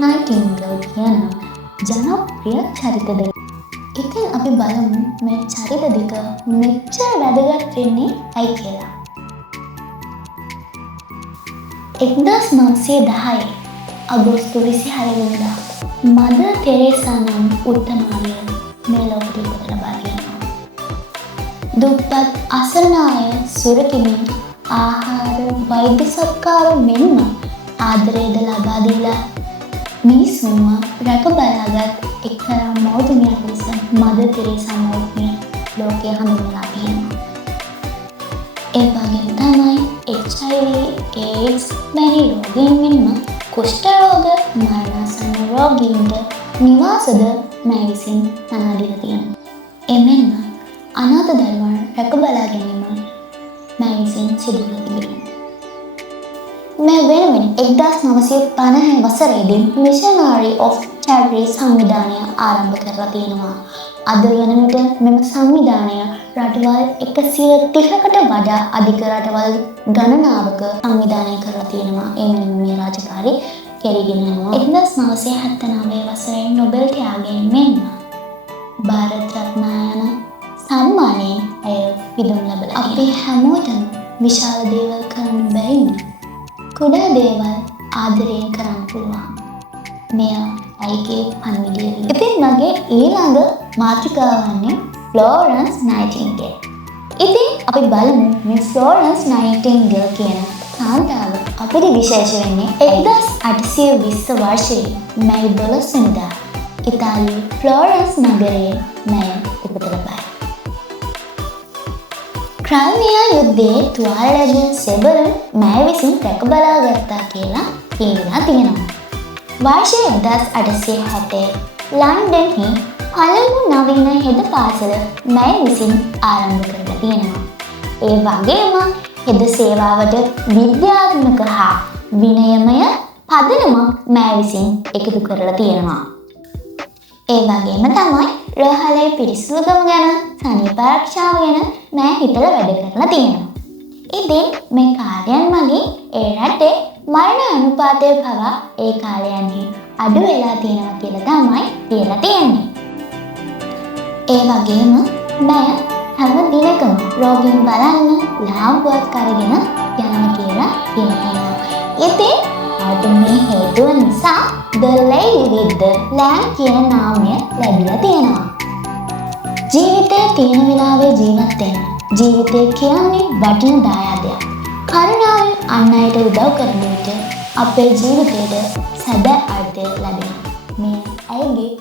නයිටින්ගල් කියන ජනප්‍රිය චරිත දෙක. ඉතින් අපි බලමු මේ චරිත දෙක මෙච්චර වැදගත් වෙන්නේ ඇයි කියලා. 1910 අගෝස්තු 26 වෙනිදා මදර් තෙරේසා නම් උත්තමාවිය මේ ලෝකෙට ඉපද ලබා ගන්නවා. දුප්පත් අසරණ අය සුරකිමින් ආහාර වෛද්‍ය සත්කාර මෙන්ම ආදරයද ලබා දීලා මිනිසුන්ව රැක බලාගත් එක්තරා මව්තුමියක් ලෙස මදර් තෙරේසා මව්තුමිය ලෝකයේ හඳුන්වලා තියෙනවා. ඒ වගේම තමයි HIV, AIDS වැනි රෝගීන් මෙන්ම කුෂ්ඨ රෝග, මරණාසන්න රෝගීන්ට නිවාසද මෑ විසින් තනා දීලා තියෙනවා. එමෙන්ම අනාථ දරුවන් රැක බලා ගැනීම මෑ විසින් සිදු කර තිබෙනවා. මේ වෙනුවෙන් 1950 වසරේදී මිෂනරි ඔෆ් චැරිටි සංවිධානය ආරම්භ කරලා තියෙනවා. අද වන විට මෙම සංවිධානය රටවල් 130කට වඩා අධික රටවල් ගණනාවක සංවිධානය කරලා තියෙනවා. ඒ මෙන්ම මේ රාජකාරී කෙරෙගෙන යනවා. 1979 වසරේ නොබෙල් ත්‍යාගයෙන් මෙන්ම ಭಾರತ රත්න යන සම්මානයෙන් ඇය පිදුම් ලබලා. අපි හැමෝටම විශාල දේවල් කරන්න බැරි කුඩා දේවල් ආදරයෙන් කරන්න පුළුවන්. මෙය ඇයිගේ පණිවිඩය. ඉතින් මගේ ඊළඟ මාතෘකාව වන්නේ ෆ්ලෝරන්ස් නයිටින්ගේල්. ඉතින් අපි බලමු මේ ෆ්ලෝරන්ස් නයිටින්ගේල් කියන කාන්තාව අපිට විශේෂ වෙන්නේ 1820 වර්ෂයේ මැයි 12 වෙනිදා ඉතාලියේ ෆ්ලෝරන්ස් නගරයේ මැය උපත ලබයි. ක්‍රයිමියා යුද්ධයේ තුවාල ලැබෙන සෙබරන් මැය විසින් රැක බලා ගත්තා කියලා කියවිලා තියෙනවා. වර්ෂය 1860 ලන්ඩන්හි පළමු නවීන හෙද පාසල මැය විසින් ආරම්භ කරලා තියෙනවා. ඒ වගේම හෙද සේවාවට විද්‍යාත්මක හා විනයමය පදනමක් මැය විසින් එකතු කරලා තියෙනවා. ඒ වගේම තමයි රෝහලේ පිරිසිදුකම ගැන සනීප ආරක්ෂාව ගැන මෑ හිතලා වැඩ කරලා තියෙනවා. ඉතින් මේ කාර්යයන් මගින් ඒ රටේ මරණ අනුපාතය පවා ඒ කාලයන්හි අඩු වෙලා තියෙනවා කියලා තමයි කියලා තියෙන්නේ. ඒ වගේම මෑ හැම දිනකම රෝගීන් බලන්න ලාම්පුවක් කරගෙන යනවා කියලා කියනවා. ඉතින් අද මේ හේතුව නිසා The Lady with the Lamp කියන නාමය ලැබිලා තියෙනවා. ජීවිතයේ තියෙන වෙලාවේ ජීවත් වෙන්න. ජීවිතය කියන්නේ වටින දායාදයක්. කරුණාවෙන් අන් අයට උදව් කරන විට අපේ ජීවිතයට සැබෑ අර්ථය ලැබෙනවා. මේ ඇයගේ